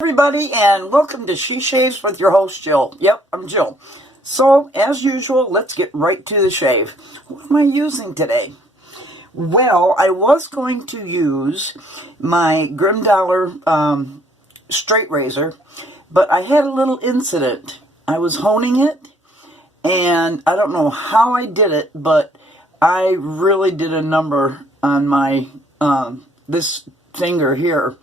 Everybody, and welcome to She Shaves with your host Jill. Yep, I'm Jill. So, as usual, let's get right to the shave. What am I using today? Well, I was going to use my Grim Dollar straight razor, but I had a little incident. I was honing it, and I don't know how I did it, but I really did a number on my this finger here.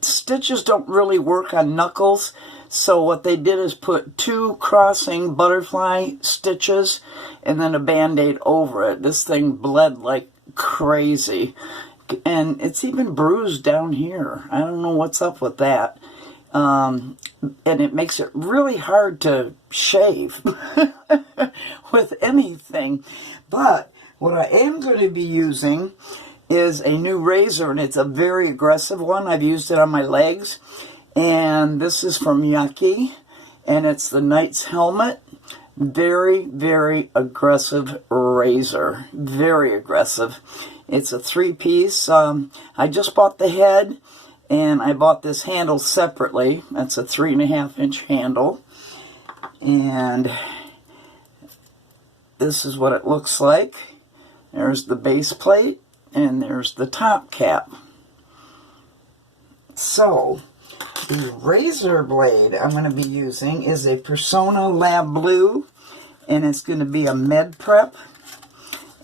Stitches don't really work on knuckles, so what they did is put 2 crossing butterfly stitches and then a band-aid over it. This thing bled like crazy, and it's even bruised down here. I don't know what's up with that, and it makes it really hard to shave with anything. But what I am going to be using is a new razor, and it's a very aggressive one. I've used it on my legs, and this is from Yaqi, and it's the Knight's Helmet. Very, very aggressive razor. Very aggressive. It's a 3-piece. I just bought the head, and I bought this handle separately. That's a 3.5-inch handle, and this is what it looks like. There's the base plate, and there's the top cap. So, the razor blade I'm going to be using is a Persona Lab Blue, and it's going to be a Med Prep.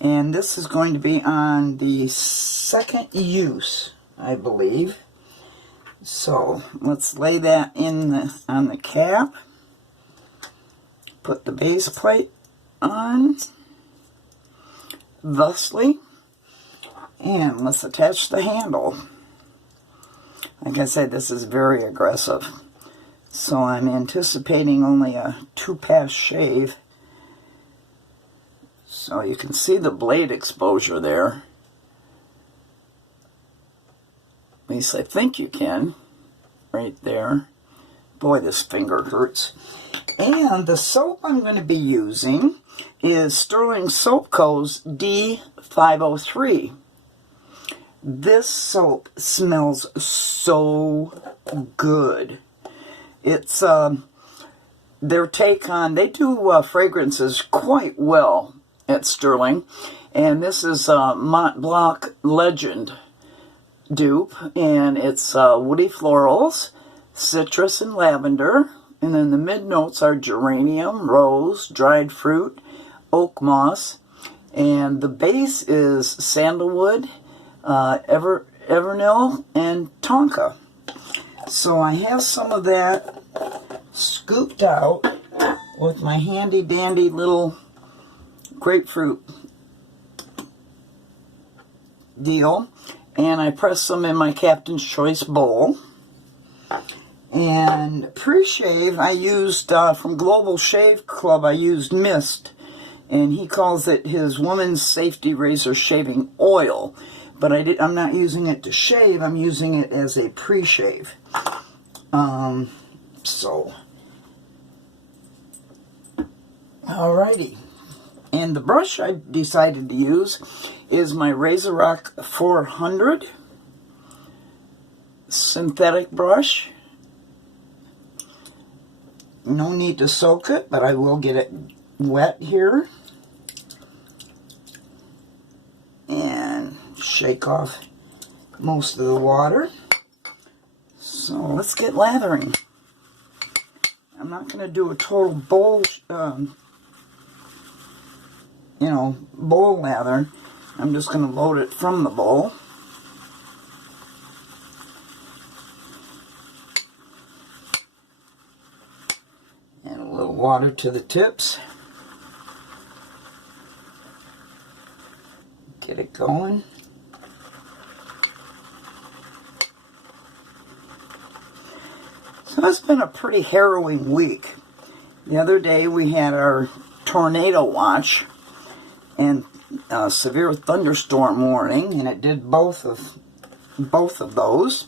And this is going to be on the second use, I believe. So, let's lay that in on the cap. Put the base plate on, thusly. And let's attach the handle. Like I said, this is very aggressive. So I'm anticipating only a 2-pass shave. So you can see the blade exposure there. At least I think you can. Right there. Boy, this finger hurts. And the soap I'm going to be using is Stirling Soap Co's D-503. This soap smells so good. It's their take on, they do fragrances quite well at Stirling. And this is Mont Blanc Legend dupe. And it's woody florals, citrus, and lavender. And then the mid notes are geranium, rose, dried fruit, oak moss. And the base is sandalwood, Evernil, and tonka. So I have some of that scooped out with my handy dandy little grapefruit deal, and I press some in my Captain's Choice bowl. And pre-shave I used from Global Shave Club, I used Mist, and he calls it his Woman's Safety Razor Shaving Oil. But I'm not using it to shave, I'm using it as a pre-shave. So, alrighty. And the brush I decided to use is my Razorock 400 synthetic brush. No need to soak it, but I will get it wet here. And shake off most of the water. So let's get lathering. I'm not going to do a total bowl, bowl lather. I'm just going to load it from the bowl. And a little water to the tips. Get it going. So it's been a pretty harrowing week. The other day we had our tornado watch and a severe thunderstorm warning, and it did both of those.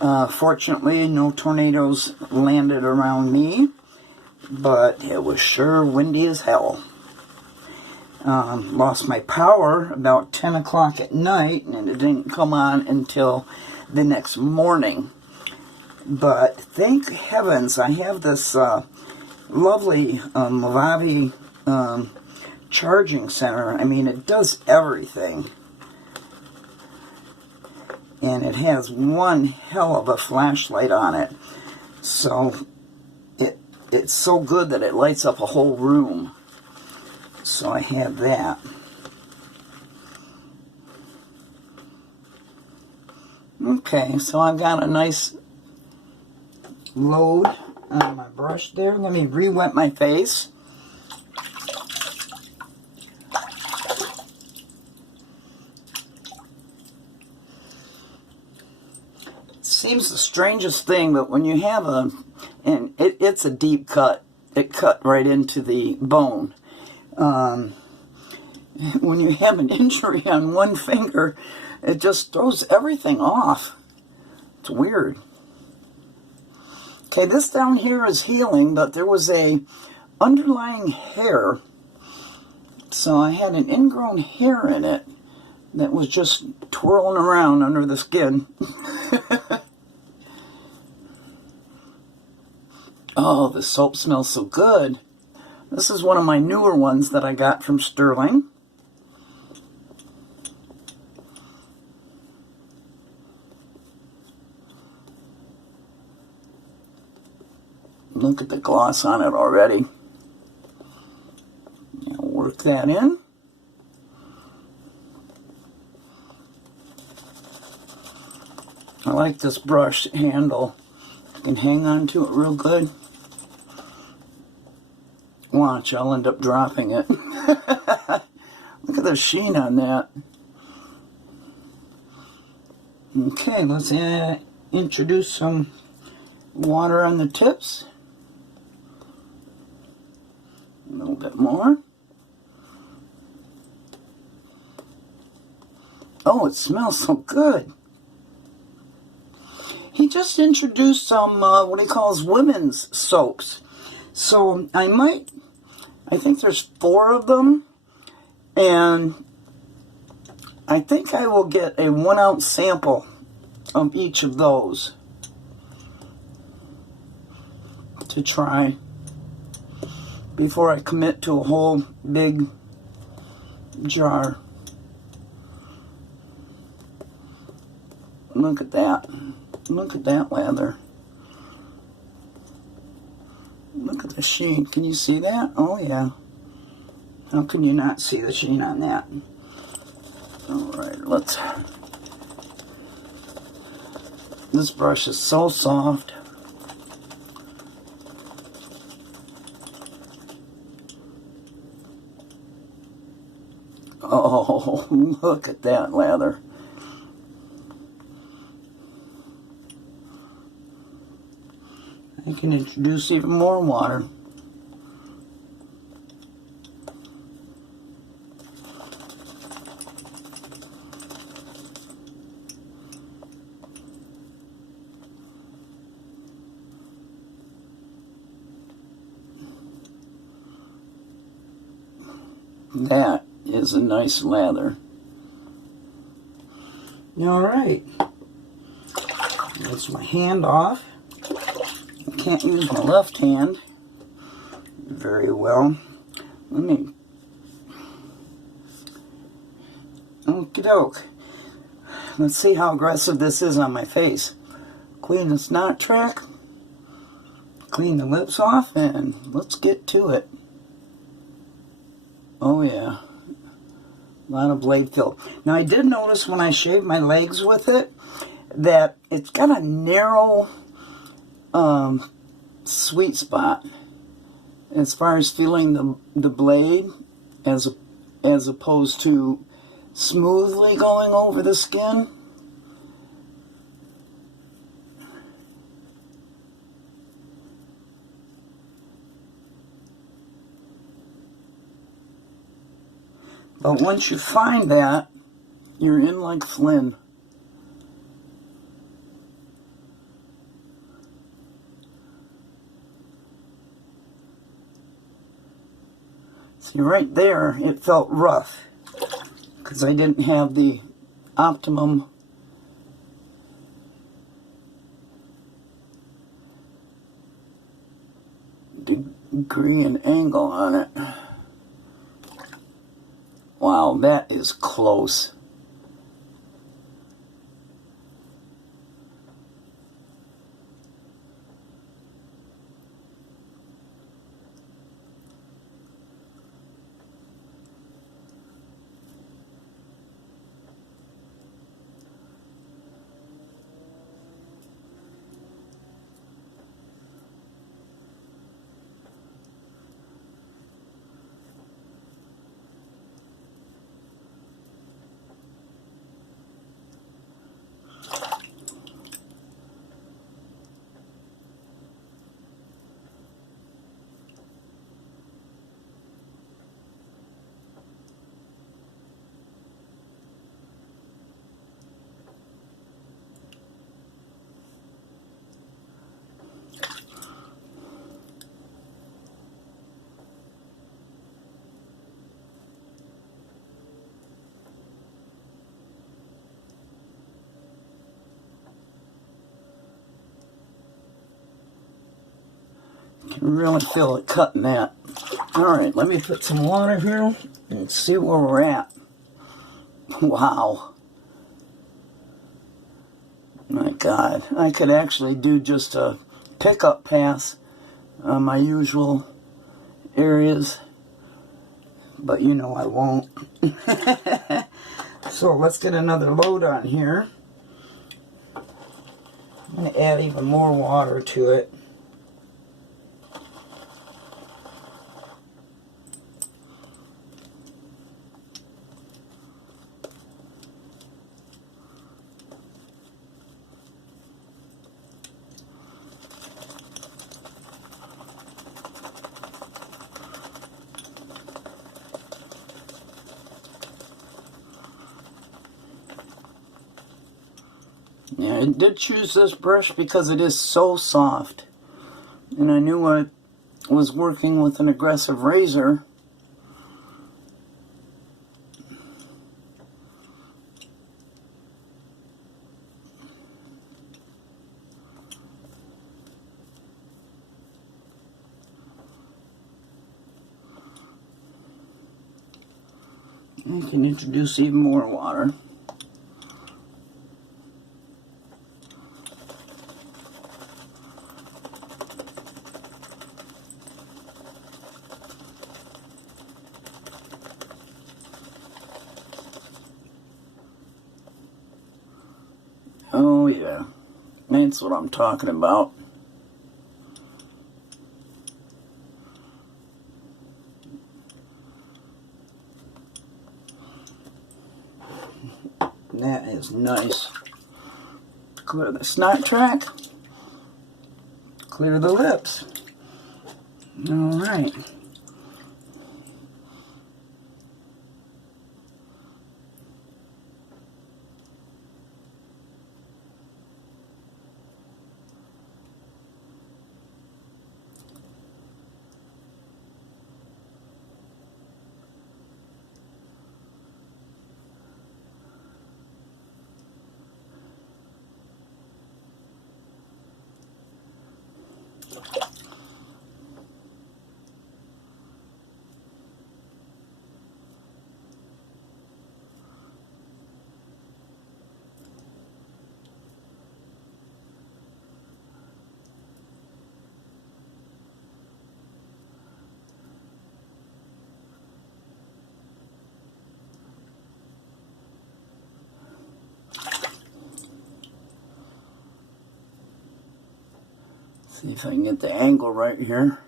Fortunately, no tornadoes landed around me, but it was sure windy as hell. Lost my power about 10 o'clock at night, and it didn't come on until the next morning. But thank heavens I have this lovely Movavi charging center. I mean, it does everything. And it has one hell of a flashlight on it. So it's so good that it lights up a whole room. So I have that. Okay, so I've got a nice load on my brush there. Let me re-wet my face. Seems the strangest thing, but when you have it's a deep cut. It cut right into the bone. When you have an injury on one finger, it just throws everything off. It's weird. Okay, this down here is healing, but there was a underlying hair. So I had an ingrown hair in it that was just twirling around under the skin. Oh, the soap smells so good. This is one of my newer ones that I got from Stirling. Look at the gloss on it already. Now work that in. I like this brush handle. You can hang on to it real good. Watch, I'll end up dropping it. Look at the sheen on that. Okay, let's introduce some water on the tips. A little bit more. Oh, it smells so good. He just introduced some, what he calls women's soaps. So I think there's 4 of them, and I think I will get a 1 ounce sample of each of those to try before I commit to a whole big jar. Look at that. Look at that lather. Look at the sheen. Can you see that? Oh, yeah. How can you not see the sheen on that? Alright, let's... This brush is so soft. Oh, look at that lather. I can introduce even more water. That is a nice lather. All right. That's my hand off. I can't use my left hand very well. Let me... Okie doke. Let's see how aggressive this is on my face. Clean the snot track. Clean the lips off, and let's get to it. Oh yeah, a lot of blade fill. Now I did notice when I shaved my legs with it that it's got a narrow sweet spot as far as feeling the blade as opposed to smoothly going over the skin. But once you find that, you're in like Flynn. See, right there, it felt rough because I didn't have the optimum degree and angle on it. Wow, that is close. You can really feel it cutting that. Alright, let me put some water here and see where we're at. Wow. My God, I could actually do just a pickup pass on my usual areas, but you know I won't. So let's get another load on here. I'm going to add even more water to it. Yeah, I did choose this brush because it is so soft. And I knew I was working with an aggressive razor. I can introduce even more water. Oh yeah, that's what I'm talking about. That is nice. Clear the snot track. Clear the lips. Alright. See if I can get the angle right here.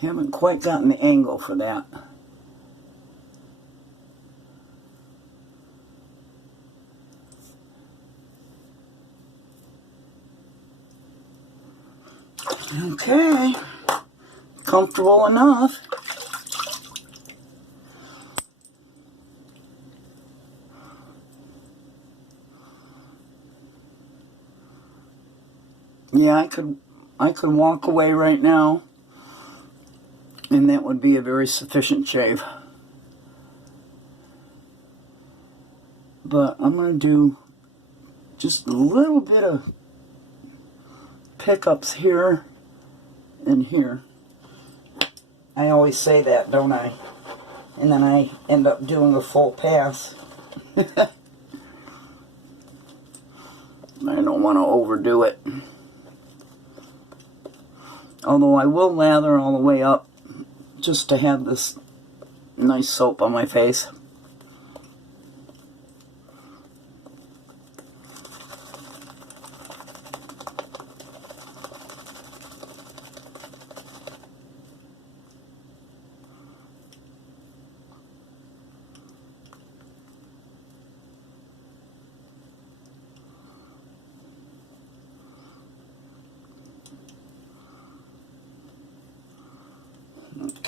Haven't quite gotten the angle for that. Okay, comfortable enough. Yeah, I could walk away right now, and that would be a very sufficient shave. But I'm going to do just a little bit of pickups here and here. I always say that, don't I? And then I end up doing a full pass. I don't want to overdo it. Although I will lather all the way up just to have this nice soap on my face.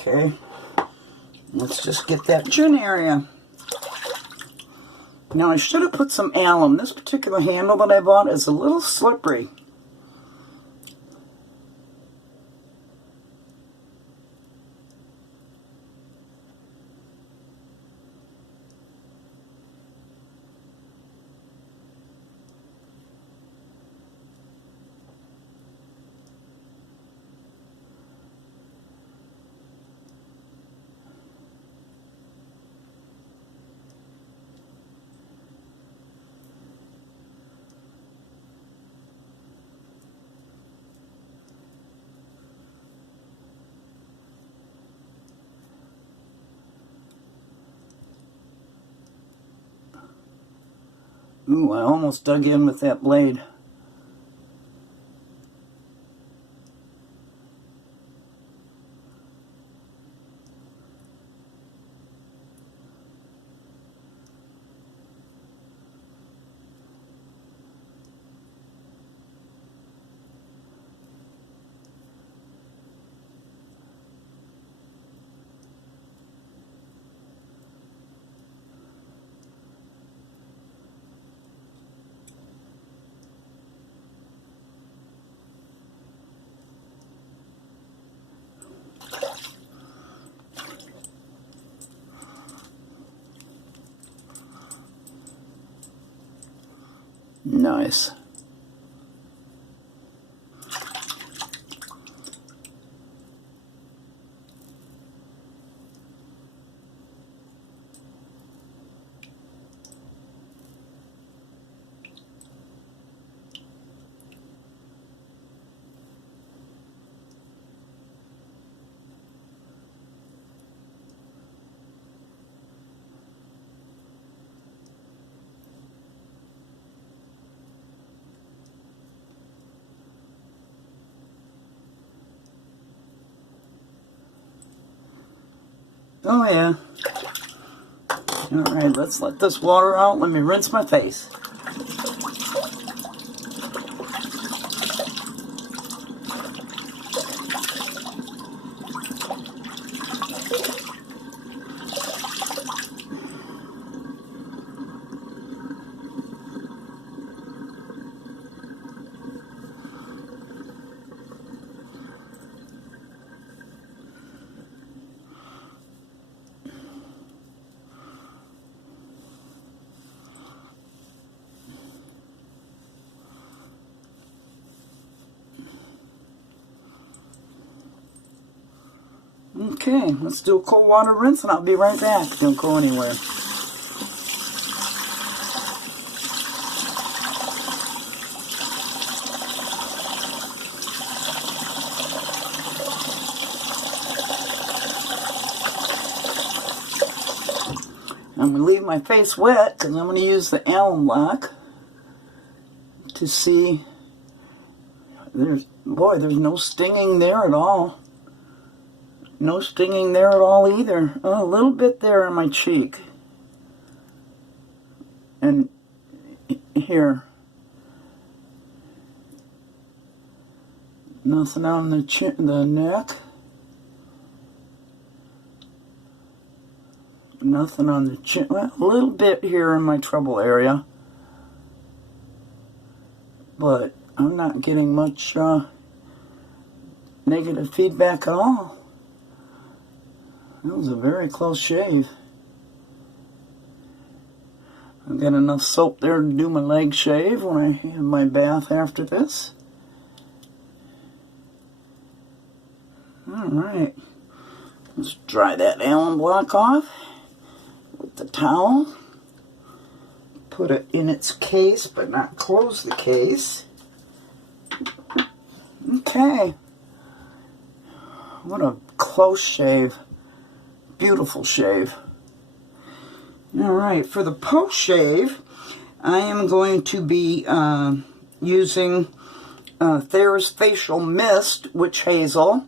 Okay, let's just get that chin area. Now I should have put some alum. This particular handle that I bought is a little slippery. Ooh, I almost dug in with that blade. Nice. Oh yeah. Alright, let's let this water out. Let me rinse my face. Okay, let's do a cold water rinse and I'll be right back. Don't go anywhere. I'm going to leave my face wet because I'm going to use the alum lock to see. There's no stinging there at all. No stinging there at all either. Oh, a little bit there on my cheek. And here. Nothing on the chin, the neck. Nothing on the chin. Well, a little bit here in my trouble area, but I'm not getting much negative feedback at all. That was a very close shave. I've got enough soap there to do my leg shave when I have my bath after this. Alright, let's dry that Allen block off with the towel. Put it in its case, but not close the case. Okay. What a close shave. Beautiful shave. Alright, for the post shave, I am going to be using Thayer's Facial Mist Witch Hazel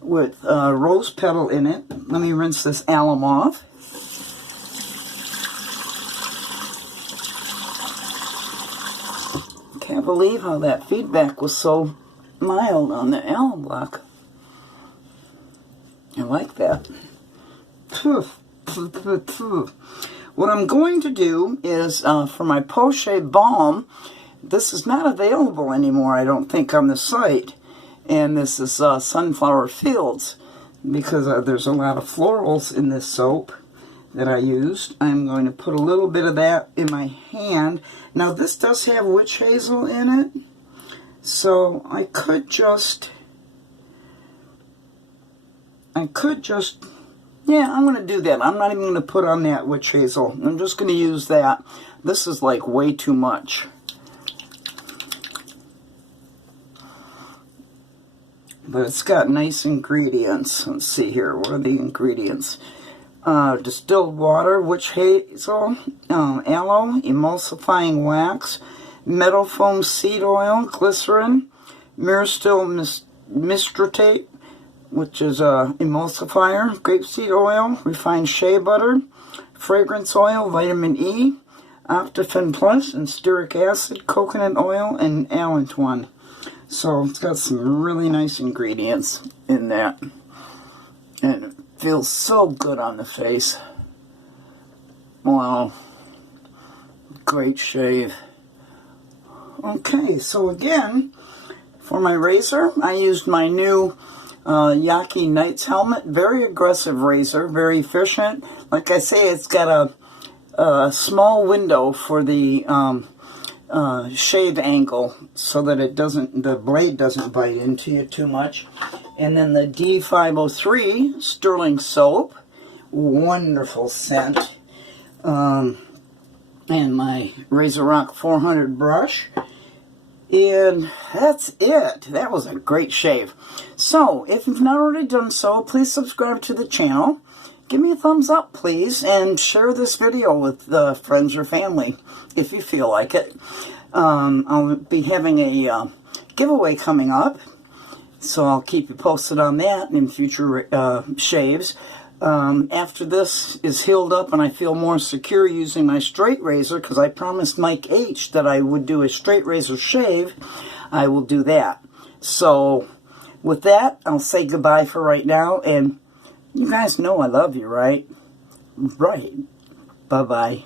with rose petal in it. Let me rinse this alum off. Can't believe how that feedback was so mild on the alum block. I like that. What I'm going to do is, for my post-shave balm, this is not available anymore, I don't think, on the site. And this is Sunflower Fields, because there's a lot of florals in this soap that I used. I'm going to put a little bit of that in my hand. Now, this does have witch hazel in it, so I could just, yeah, I'm going to do that. I'm not even going to put on that witch hazel. I'm just going to use that. This is like way too much. But it's got nice ingredients. Let's see here. What are the ingredients? Distilled water, witch hazel, aloe, emulsifying wax, metal foam seed oil, glycerin, myristil mistratate, which is a emulsifier, grapeseed oil, refined shea butter, fragrance oil, vitamin E, Optifen Plus, and stearic acid, coconut oil, and allantoin. So it's got some really nice ingredients in that. And it feels so good on the face. Wow. Great shave. Okay, so again, for my razor, I used my new Yaqi Knight's helmet. Very aggressive razor, very efficient. Like I say, it's got a small window for the shave angle so that the blade doesn't bite into you too much. And then the D-503 Stirling soap, wonderful scent. And my Razorock 400 brush. And that's it. That was a great shave. So, if you've not already done so, please subscribe to the channel. Give me a thumbs up, please, and share this video with friends or family, if you feel like it. I'll be having a giveaway coming up, so I'll keep you posted on that in future shaves. After this is healed up and I feel more secure using my straight razor, because I promised Mike H that I would do a straight razor shave, I will do that. So, with that, I'll say goodbye for right now, and you guys know I love you, right? Right. Bye-bye.